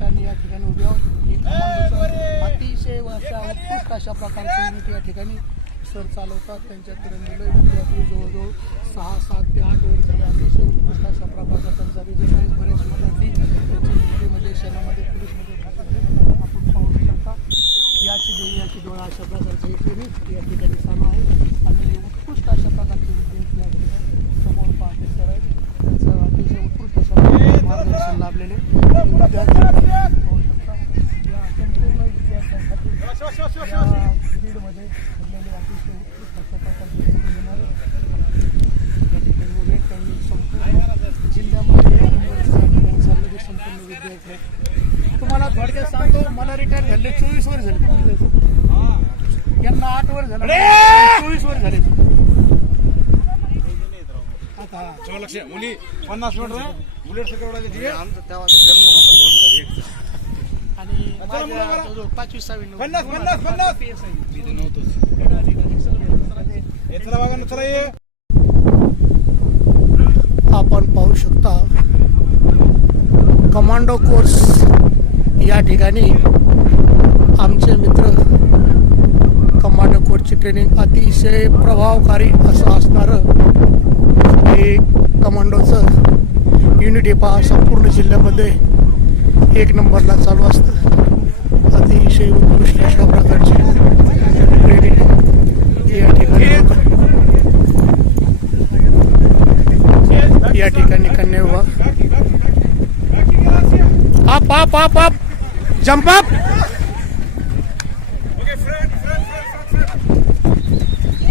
ठिकाणी उभे आहोत. अतिशय उत्कृष्ट अशा प्रकारचे युनिट या ठिकाणी सर चालवतात. त्यांच्याकडे मुलं विद्यार्थी जवळजवळ 6, 7 ते 8 वर झाले. अतिशय उत्कृष्ट अशा प्रकारचा त्यांचा रिझल्ट आहे. बरेच विद्यार्थी त्यांच्या नोकरीमध्ये शहरामध्ये पोलीसमध्ये आपण पाहू शकता. याची ध्येयाची डोळा अशा प्रकारचे ट्रेनिंग या ठिकाणी चालू आहे आणि उत्कृष्ट अशा प्रकारचे विद्यार्थी या ठिकाणी समोर पाहते सर आहेत. त्यांचं अतिशय उत्कृष्ट अशा प्रकारचे मार्गदर्शन लाभलेले विद्यार्थी पाहू शकता. या संपूर्ण विद्यार्थ्यांसाठी या बीडमध्ये घडलेले अतिशय उत्कृष्ट अशा प्रकारचे येणारे या ठिकाणी उभे त्यांनी संपूर्ण जिल्ह्यामध्ये चाललेले संपूर्ण विद्यार्थी आहेत. तुम्हाला थोडक्यात सांगतो, मला रिटायर झाले 24 वर्ष झाले. यांना 8 वर्ष झाले, 24 वर्ष झाले. आता लक्ष मुली 50 मिनिट बुलेट सगळं आमचं तेव्हा आणि 25-26 आपण पाहू शकता. कमांडो कोर्स या ठिकाणी आमचे मित्र कमांडो कोर्सची ट्रेनिंग अतिशय प्रभावकारी असं असणारं हे कमांडोचं युनिट हे पहा संपूर्ण जिल्ह्यामध्ये 1 नंबरला चालू असतं. अतिशय उत्कृष्ट अशा प्रकारची ट्रेनिंग या ठिकाणी कन्या विभाग आप जंप अप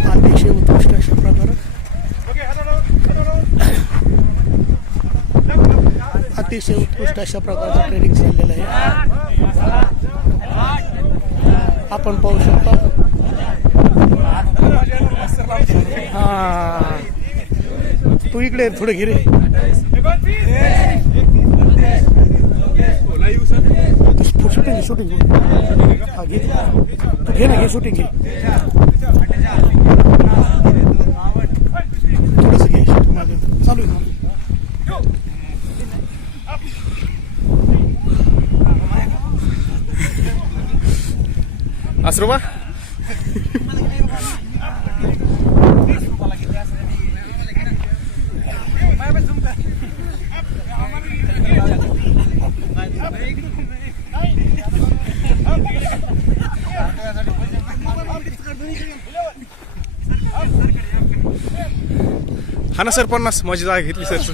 अतिशय उत्कृष्ट अशा प्रकारे अतिशय उत्कृष्ट अशा प्रकारचं ट्रेनिंग चाललेलं आहे. आपण पाहू शकता. हा तू इकडे थोडं घे रे. शूटिंग हा घे ना, घे शूटिंग घे थोडंसं घे. माझं चालू आहे. असरोबा हा ना सर 50 माझी जागा घेतली सर.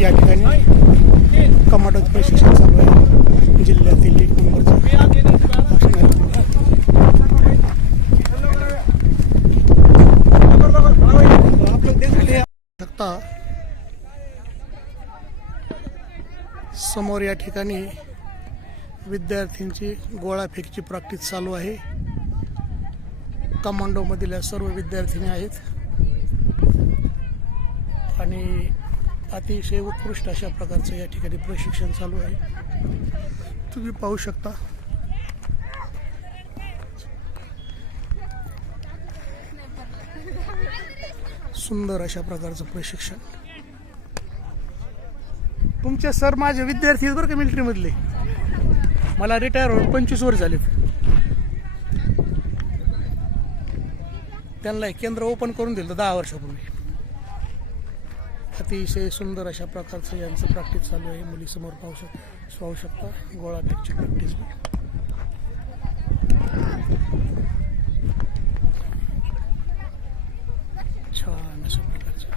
या ठिकाणी कमांडोचं प्रशिक्षण चालू आहे. जिल्ह्यातील 1 नंबरचं शकता. समोर या ठिकाणी विद्यार्थ्यांची गोळाफेकची प्रॅक्टिस चालू आहे. कमांडोमधील सर्व विद्यार्थिनी आहेत आणि अतिशय उत्कृष्ट अशा प्रकारचं या ठिकाणी प्रशिक्षण चालू आहे. तुम्ही पाहू शकता. सुंदर अशा प्रकारचं प्रशिक्षण. तुमचे सर माझे विद्यार्थी आहेत बरं का मिलिटरी मधले. मला रिटायर होऊन 25 वर्ष झालेत. त्यांना केंद्र ओपन करून दिलं 10 वर्षापूर्वी. अतिशय सुंदर अशा प्रकारचं यांचं प्रॅक्टिस चालू आहे. मुलीसमोर पाहू शकता गोळाफेकची प्रॅक्टिस. छान अशा प्रकारचं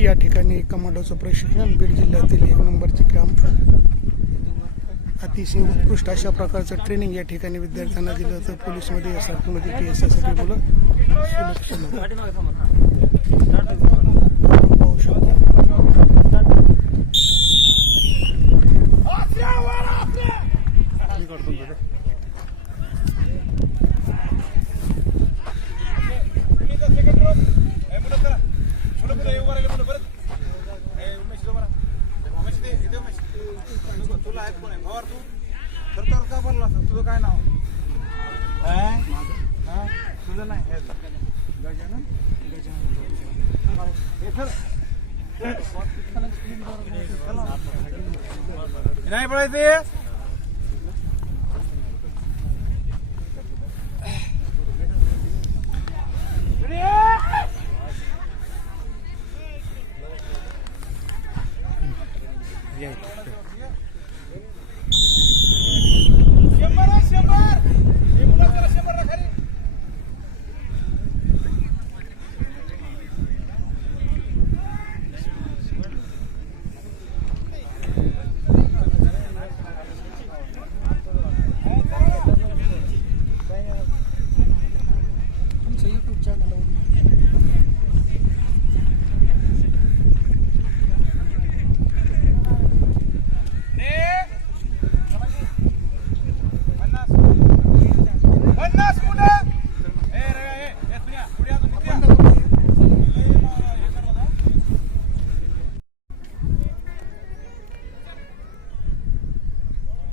या ठिकाणी कमांडोचं प्रशिक्षण बीड जिल्ह्यातील 1 नंबरचे कॅम्प. अतिशय उत्कृष्ट अशा प्रकारचं ट्रेनिंग या ठिकाणी विद्यार्थ्यांना दिलं होतं. पोलीसमध्ये SRPमध्ये PSIसाठी मुलं सिलेक्शन पाहू शकता. तुझं काय नाव? तुझं नाही गजानन. नाही पडायचे.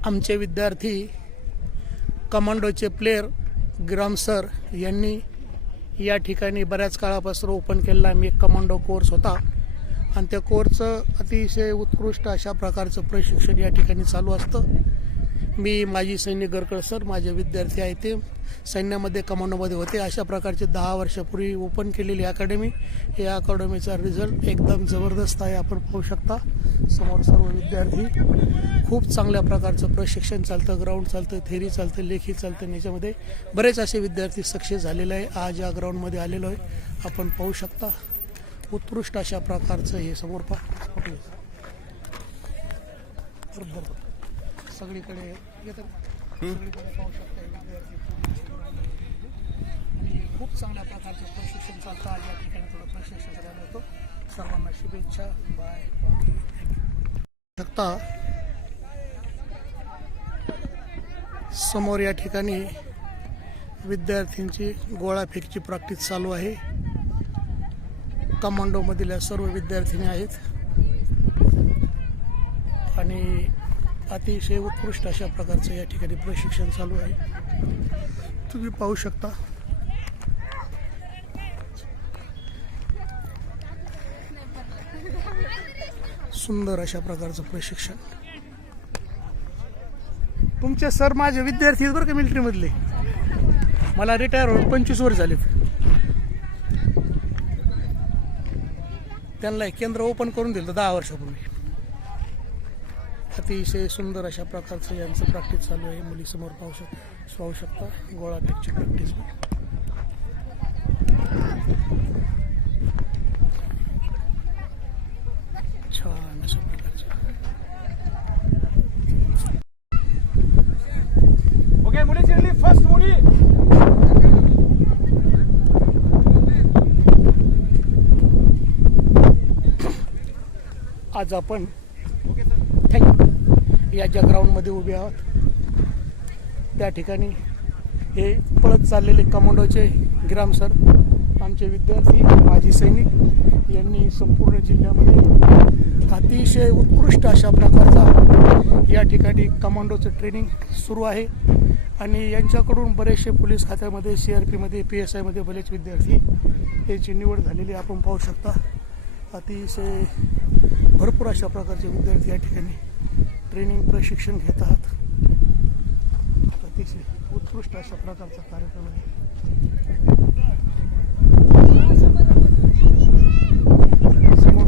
आमचे विद्यार्थी कमांडोचे प्लेयर ग्राम सर यांनी या ठिकाणी बऱ्याच काळापासून ओपन केलेला आम्ही एक कमांडो कोर्स होता आणि त्या कोर्सचं अतिशय उत्कृष्ट अशा प्रकारचं प्रशिक्षण या ठिकाणी चालू असतं. मी माजी सैनिक गरकळ सर, माझे विद्यार्थी आहेत ते सैन्यामध्ये कमांडोमध्ये होते. अशा प्रकारचे 10 वर्षापूर्वी ओपन केलेली अकॅडमी. या अकॅडमीचा रिझल्ट एकदम जबरदस्त आहे. आपण पाहू शकता समोर सर्व विद्यार्थी. खूप चांगल्या प्रकारचं प्रशिक्षण चालतं, ग्राउंड चालतं, थेरी चालतं, लेखी चालतं. याच्यामध्ये बरेच असे विद्यार्थी सक्सेस झालेले आहे. आज या ग्राउंडमध्ये आलेलो आहे. आपण पाहू शकता उत्कृष्ट अशा प्रकारचं हे समोर सगळीकडे येतात. सगळीकडे पाहू शकता विद्यार्थी खूप चांगल्या प्रकारचं प्रशिक्षण चालतं. आज या ठिकाणी थोडं प्रशिक्षण झालं होतं. सर्वांना शुभेच्छा. बाय. शकता समोर या ठिकाणी विद्यार्थ्यांची गोळाफेकची प्रॅक्टिस चालू आहे. कमांडोमधील सर्व विद्यार्थिनी आहेत आणि अतिशय उत्कृष्ट अशा प्रकारचं या ठिकाणी प्रशिक्षण चालू आहे. तुम्ही पाहू शकता सुंदर अशा प्रकारचं प्रशिक्षण. तुमचे सर माझे विद्यार्थी आहेत बरं का, मिलिटरीमधले. मला रिटायर होऊन 25 वर्ष झालेत. त्यांना केंद्र ओपन करून दिलं 10 वर्षापूर्वी. अतिशय सुंदर अशा प्रकारचं यांचं प्रॅक्टिस चालू आहे. मुलीसमोर पाहू शकता गोळाफेकची प्रॅक्टिस. छान अशा प्रकारचं. ओके, मुली चिरली फर्स्ट मुली. आज आपण या ज्या ग्राउंडमध्ये उभे आहोत त्या ठिकाणी हे पळत चाललेले कमांडोचे ग्राम सर, आमचे विद्यार्थी माजी सैनिक यांनी संपूर्ण जिल्ह्यामध्ये अतिशय उत्कृष्ट अशा प्रकारचा या ठिकाणी कमांडोचं ट्रेनिंग सुरू आहे आणि यांच्याकडून बरेचसे पोलीस खात्यामध्ये, CRPमध्ये, PSIमध्ये बरेच विद्यार्थी यांची निवड झालेली आपण पाहू शकता. अतिशय भरपूर अशा प्रकारचे विद्यार्थी या ठिकाणी ट्रेनिंग प्रशिक्षण घेत आहात. अतिशय उत्कृष्ट अशा प्रकारचा कार्यक्रम आहे. समोर